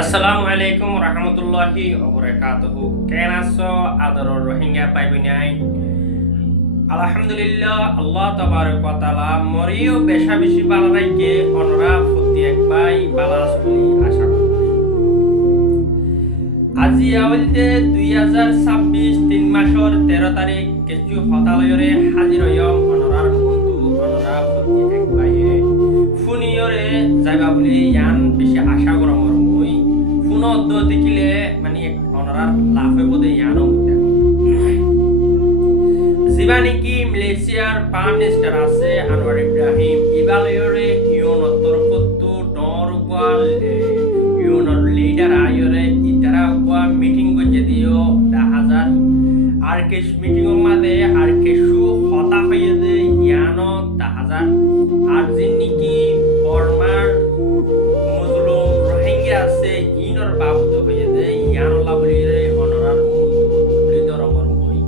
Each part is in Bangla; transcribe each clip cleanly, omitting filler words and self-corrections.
আসসালামু আলাইকুম রহমতুল্লাহি ওবরাকাতুহু। কেন আছো আদরের রোহিঙ্গা ভাই বোনাই? আলহামদুলিল্লাহ, আল্লাহ তাবারক ওয়া তাআলা মরিও বেশা বেশি ভালো রাখে অনরা ফুতি এক ভাই বালাস বলি আশা করি। আজি আওয়ালতে 2026 3 মাসের 13 তারিখ কিছু হতালয়রে হাজির হইম অনরার বন্ধু অনরা ফুতি এক ভাইয়ে ফুনিয়রে যাইবা বলি ইয়ান বেশি আশা করম মই ফুন অদ্দ দেখিলে মানে অনরার লাভ হইব দে ইয়ানো জিবানি কি মালয়েশিয়ার প্রাইম মিনিস্টার আছে আনোয়ার ইব্রাহিম ইবালয়রে ইউনোর তরফতো ডরগোয়াল ইউনোর লিডার আয়রে ইতারা গোয়া মিটিং গজে দিও 10000 আর কেশ মিটিং মাদে আর কেশু হতা হইয়ে দে ইয়ানো 10000 আর জিনি কি বর্মার মুসলিম রোহিঙ্গা আছে ইনর বাবদ হইয়ে দে ইয়ানো লাবলিরে অনরার মুলি দরমর মই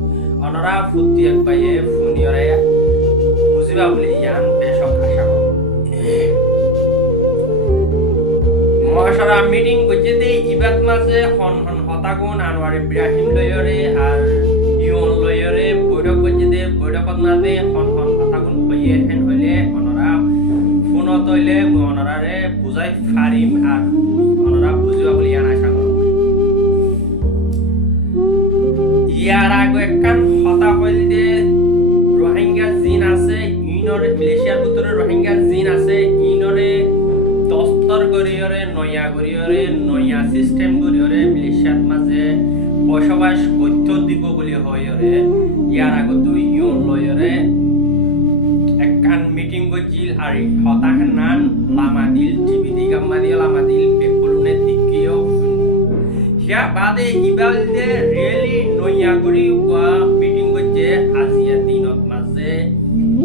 অনরা ফুতি এক পায়ে ফুনিয়রে বুঝিবা বলি ইয়ান বেশক আশা করি মহাসরা মিটিং গজে দে ইবাত মাঝে হন হতাগুন আনোয়ার ইব্রাহিম লয়রে আর ইউন লয়রে বৈঠক গজে দে বৈঠকত মাঝে হন হতাগুন হইয়ে হেন হইলে অনরা ফোনত হইলে অনরারে বুঝাই ফারিম আর অনরা বুঝিবা বলি ইয়ান আশা করি। ইয়ার আগে একখান হতা হইলে রোহিঙ্গা জিন আছে ইনর মালয়েশিয়ার ভিতরে রোহিঙ্গা জিন আছে ইনরে দস্তর গরিয়রে নয়া গরিয়রে নয়া সিস্টেম গরিয়রে মালয়েশিয়ার মাঝে বসবাস করতে দিব বলি হয়রে ইয়ার আগে তুই ইউন লয়রে একখান মিটিং গজিল আর হতাখান নান লামাদিল টিভি দিগামাদিল লামাদিল বেকুলনে দিকিও হিয়া বাদে ইবালদে রিয়েলি নয়া গরি ওয়া মিটিং গজে আজিয়া দিনত মাঝে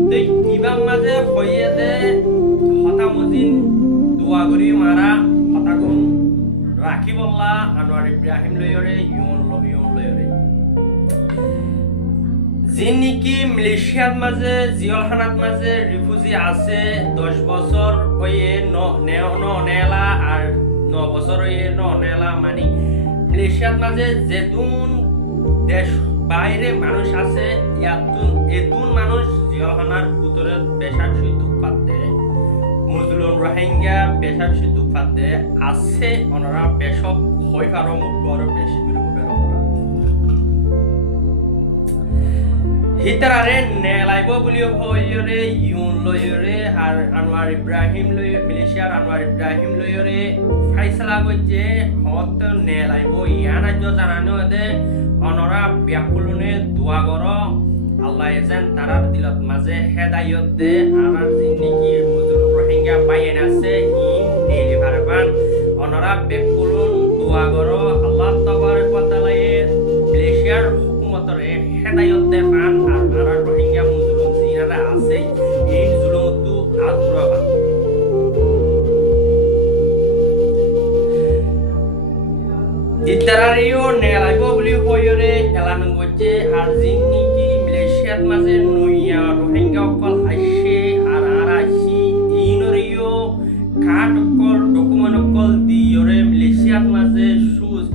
তে ইবাম মাঝে হইয়ে দে হতামজিন দোয়া গরি মারা হতাগুন রাখিবল্লা আনোয়ার ইব্রাহিম লয়রে ইউন লয়রে জিনিকি মালয়েশিয়ার মাঝে জিয়লখানাত মাঝে রিফিউজি আছে 10 বছর হয়ে নেলা আর 9 বছর হয়ে নেলা মানে মালয়েশিয়ার মাঝে যেতুন দেশ বাইরে মানুষ আছে ইয়াতুন এতুন মানুষ জিয়লখানার ভিতরে বেশার সুযোগ পাতে মুসলিম রোহিঙ্গা বেশার সুযোগ পাতে আছে ওনারা বেশক হই পারম বড় বেশি করে হিতারে নেলাইব বলি হইরে ইউন লয়রে আর আনোয়ার ইব্রাহিম লয় মালয়েশিয়ার আনোয়ার ইব্রাহিম লয়রে ফাইসলা গজে হত নেলাইব ইয়ানা জ জানানো দে অনরা ব্যাকুলনে দোয়া কর আল্লাহ এজেন তারার দিলত মাঝে হেদায়ত দে আমার জিন্দেগি মুসলিম রোহিঙ্গা বাইন আছে ইন ডেলিভার বান অনরা ব্যাকুলন দোয়া কর আল্লাহ তাবারক ওয়া তাআলা মালয়েশিয়ার হুকুমতরে হেদায়ত দে পান আর রোহিঙ্গা মুসলিম জিনারা আছে এই জুলুমতু আজরাবা ইতারারিও নেলাইব বলি হইরে এলান গজে আর জিন্নি কি মালয়েশিয়ার মাঝে নইয়া রোহিঙ্গা অকল আইছে আর আইছি ইনরিও কাট অকল ডকুমেন্ট অকল দিয়রে মালয়েশিয়ার মাঝে সুজ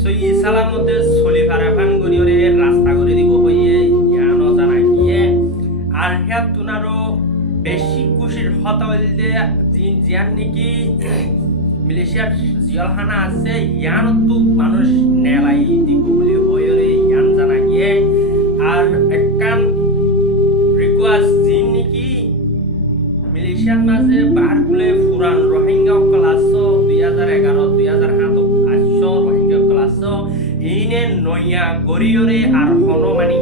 সই সালামতে চলি ফারাফান গরিয়রে রাস্তা করে দিব হইয়ে ইয়ানো জানাই দিয়ে আর হেয়া তুনারো বেশি খুশির হতা হইলে জিয়ান নাকি মালয়েশিয়ার জিয়লখানা আছে ইয়ানতো মানুষ নেলাই দিব বলে হইরে ইয়ান জানা গিয়ে আর একখান রিকোয়েস্ট জিন নাকি মালয়েশিয়ার মাঝে বার গুলে ফুরান রোহিঙ্গা ক্লাস 2011 2007 আসছো রোহিঙ্গা ক্লাস ইনে নয়া গরিয়রে আর হনো মানি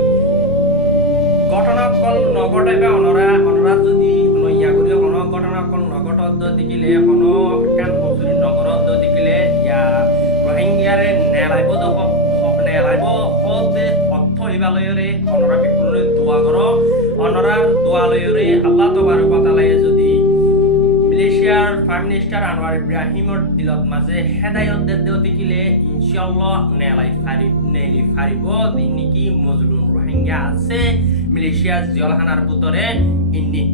ঘটনা কল নঘটাইবা অনরা যদি নয়া গরি হনো ঘটনা কল নঘটত দেখিলে হনো কান বসুরি নগরত দেখিলে ইয়া রোহিঙ্গারে নেলাইব দহ নেলাইব হতে অর্থ ইবালয়রে অনরা বিকুলরে দোয়া করো অনরা দোয়া লয়রে আল্লাহ তাবারক ওয়া তাআলা যদি মালয়েশিয়ার প্রাইম মিনিস্টার আনোয়ার ইব্রাহিমর দিলত মাঝে হেদায়ত দেও দেখিলে ইনশাআল্লাহ নেলি ফারিব দিনকি মজলুম রোহিঙ্গা আছে মালয়েশিয়ার জিয়লখানার ভিতরে ইন্নি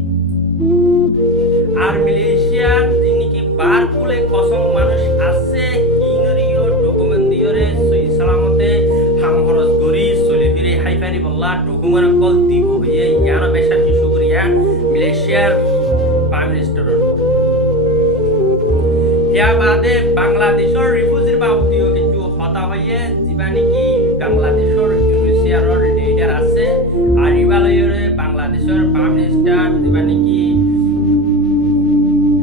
আর মালয়েশিয়ার দিনকি বার কুলে কসম মানুষ আছে ডকুমেন্ট কল দিব হয়ে ইয়ানো বেশা শিশু করিয়া মালয়েশিয়ার প্রাইম মিনিস্টারের ইয়া বাদে বাংলাদেশের রিফিউজির বাবদিও কিছু হতা হয়ে যিবা নেকি বাংলাদেশের ইউনিসিয়ারের লিডার আছে আর ইবালয়রে বাংলাদেশের প্রাইম মিনিস্টার যিবা নেকি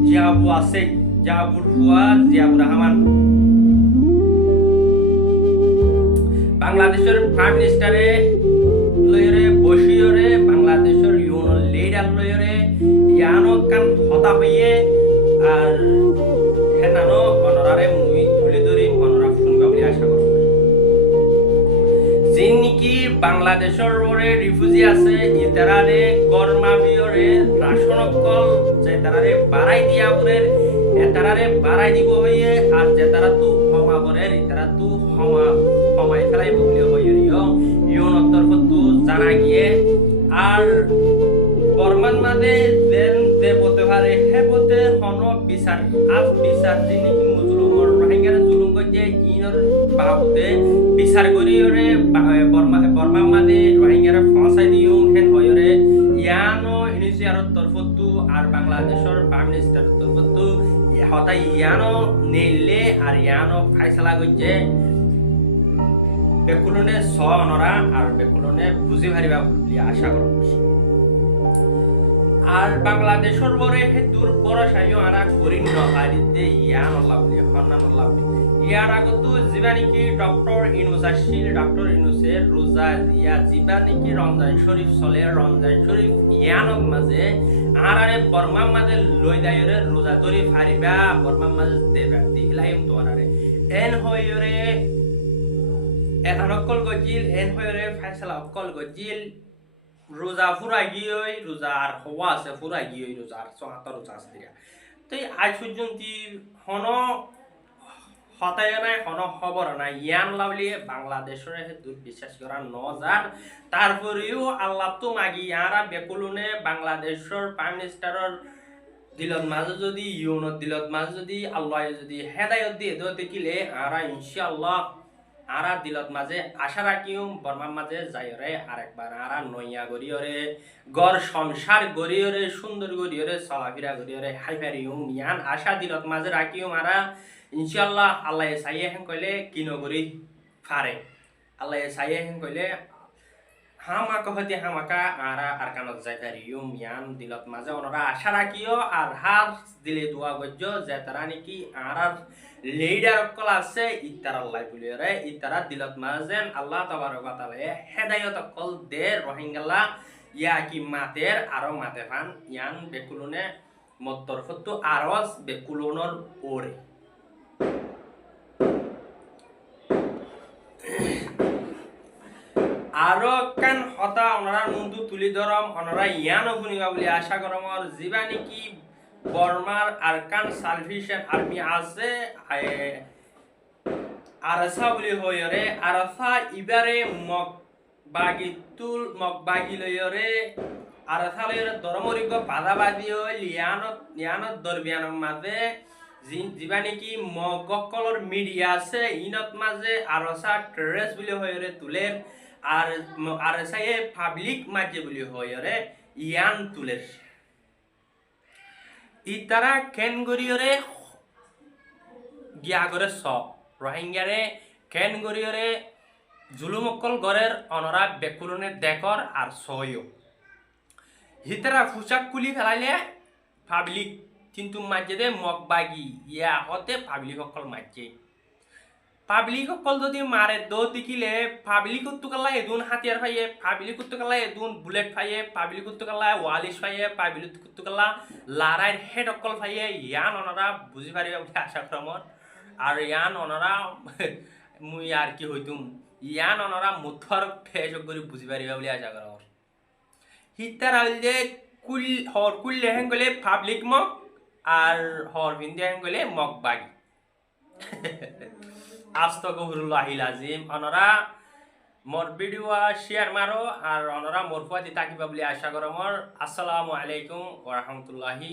জিয়াবু আছে জিয়াবুর হুয়া জিয়াবুর রহমান বাংলাদেশের প্রাইম মিনিস্টারে লয়রে বসিয়রে বাংলাদেশের ইউনো লিডার লয়রে ইয়ানো কান হতা হইয়ে আর হেনানো অনরারে মুই তুলে ধরি অনরা শুনবা বলে আশা করি যিন নিকি বাংলাদেশের ওরে রিফিউজি আছে ইতারারে গরমাবিয়রে রাশনকল যে তারারে বাড়াই দিয়া ওরে এতারারে বাড়াই দিব হইয়ে আর যে তারা তু ক্ষমা করে ইতারা তু ক্ষমায় ফেলাই বলে হইয়ে ইউনোর তরফ তু জানা গিয়ে আর বর্মান মাঝে দেন দেবতে পারে হে বলতে হন বিচার আজ বিচার যিনি মুজলুমর রোহিঙ্গার জুলুম করছে ইনর বাবতে বিচার করিয়রে বর্মা মাঝে রোহিঙ্গার ফসাই দিও হেন হয়রে ইয়ানো ইনিশিয়ারর তরফতু আর বাংলাদেশের প্রাইম মিনিস্টারের তরফতু হতা ইয়ানো নেলে আর ইয়ানো ফাইসলা করছে বেকুলনে স অনরা আর বেকুলনে বুঝি ভারিবা বলি আশা করছি আর বাংলাদেশের বরে হে দূর বড় সাইও আরা করিন নহারিতে ইয়ান আল্লাহ বলি হন্নান আল্লাহ বলি ইয়ার আগত জীবানি কি ডক্টর ইনুসাশিল ডক্টর ইনুসের রোজা দিয়া জীবানি কি রমজান শরীফ চলে রমজান শরীফ ইয়ানক মাঝে আরারে বর্মা মাঝে লই দায়রে রোজা ধরি ফারিবা বর্মা মাঝে দেবা দিলাইম তোরারে এন হইরে এন অকল গজিল এন হইরে ফাইসালা অকল গজিল রোজা ফুরা গিয়ে রোজা আর হওয়া আছে ফুরা গিয়ে রোজা আর চহাত্তর রোজা আছে দিয়া তো আজ পর্যন্ত হন হতায় নাই হন খবর নাই ইয়ান লাভলি বাংলাদেশের দূর বিশ্বাস করা নজার তারপরেও আল্লাহ তো মাগি ইয়ারা বেকুলনে বাংলাদেশের প্রাইম মিনিস্টারের দিলত মাঝে যদি ইউনোর দিলত মাঝে যদি আল্লাহ যদি হেদায়ত দিয়ে দেখিলে আরা ইনশাআল্লাহ আরা দিলত মাঝে আশা রাখিও বর্মার মাঝে যাইরে আরেকবার আরা নইয়া গড়িয়রে গড় সংসার গড়িয়রে সুন্দর গড়িয়রে চলাফেরা গড়িয়রে হাইফারিও ইয়ান আশা দিলত মাঝে রাখিও আরা ইনশাআল্লাহ আল্লাহ চাইয়ে হেন কইলে কিনো করি ফারে আল্লাহ চাইয়ে হেন কইলে হামাকা হতে হামাকা আরা আর কানত যাইফারিও ইয়ান দিলত মাঝে ওনারা আশা রাখিও আর হার দিলে দোয়া গজ্জ যে তারা নাকি আরার লিডার কল আছে ইতার আল্লাহ বলিরে ইতারা দিলত মাঝেন আল্লাহ তাবারক ওয়া তাআলা হেদায়েত কল দে রোহিঙ্গালা ইয়া কি মাতের আরো মাতে ফান ইয়ান বেকুলনে মতরফতু আরস বেকুলনর ওরে আরো কান হতা ওনারা মুন্দু তুলি ধরম ওনারা ইয়ানো শুনিবা বলি আশা করম আর জিবা নাকি বর্মার আরকান সালভেশন আর্মি আছে আরসা বলি হয়রে আরসা ইবারে মগবাগি লয়রে আরসা লয়রে দরমরিগ বাধাবাদী লিয়ানত দরবিয়ানৰ মাঝে যিবা নেকি মগকলৰ মিডিয়া আছে ইনত মাঝে আরসা টেরেস বলি হয়রে তুলের আর আরসায়ে পাবলিক মাঝে বলি হয়রে ইয়ান তুলের ইতারা কেন গরিয়রে গিয়া করে সব রোহিঙ্গারে কেন গরিয়রে জুলুমকল গরের অনরা বেকুলনে দেখর আর সয়ও হিতারা ফুসাক কুলি ফেলাইলে পাবলিক কিন্তু মাঝে দে মগবাগি ইয়া হতে পাবলিক অকল মাঝে পাবলিক অকল যদি মারে দো দেখিলে পাবলিক উত্তুকাল্লা এদুন হাতিয়ার ফাইয়ে পাবলিক উত্তুকাল্লা এদুন বুলেট ফাইয়ে পাবলিক উত্তুকাল্লা ওয়ালিশ ফাইয়ে পাবলিক উত্তুকাল্লা লারাইর হেড অকল ফাইয়ে ইয়ান অনরা বুঝি পারিবা বলে আশা করমর আর ইয়ান অনরা মুই আর কি হইতুম ইয়ান অনরা মুথর ফেস করে বুঝি পারিবা বলে আশা করমর হিতার হইল যে হর কুললে হেন গলে পাবলিক মগ আর হর ভিন্দে হেন গলে মগবাগি আস্তাগফিরুল্লাহিল আযীম অনরা মোর ভিডিও শেয়ার মারো আর অনরা মোর ফুয়া দি তাকিবা বলে আশা করমর আসসালামু আলাইকুম ওয়া রাহমাতুল্লাহি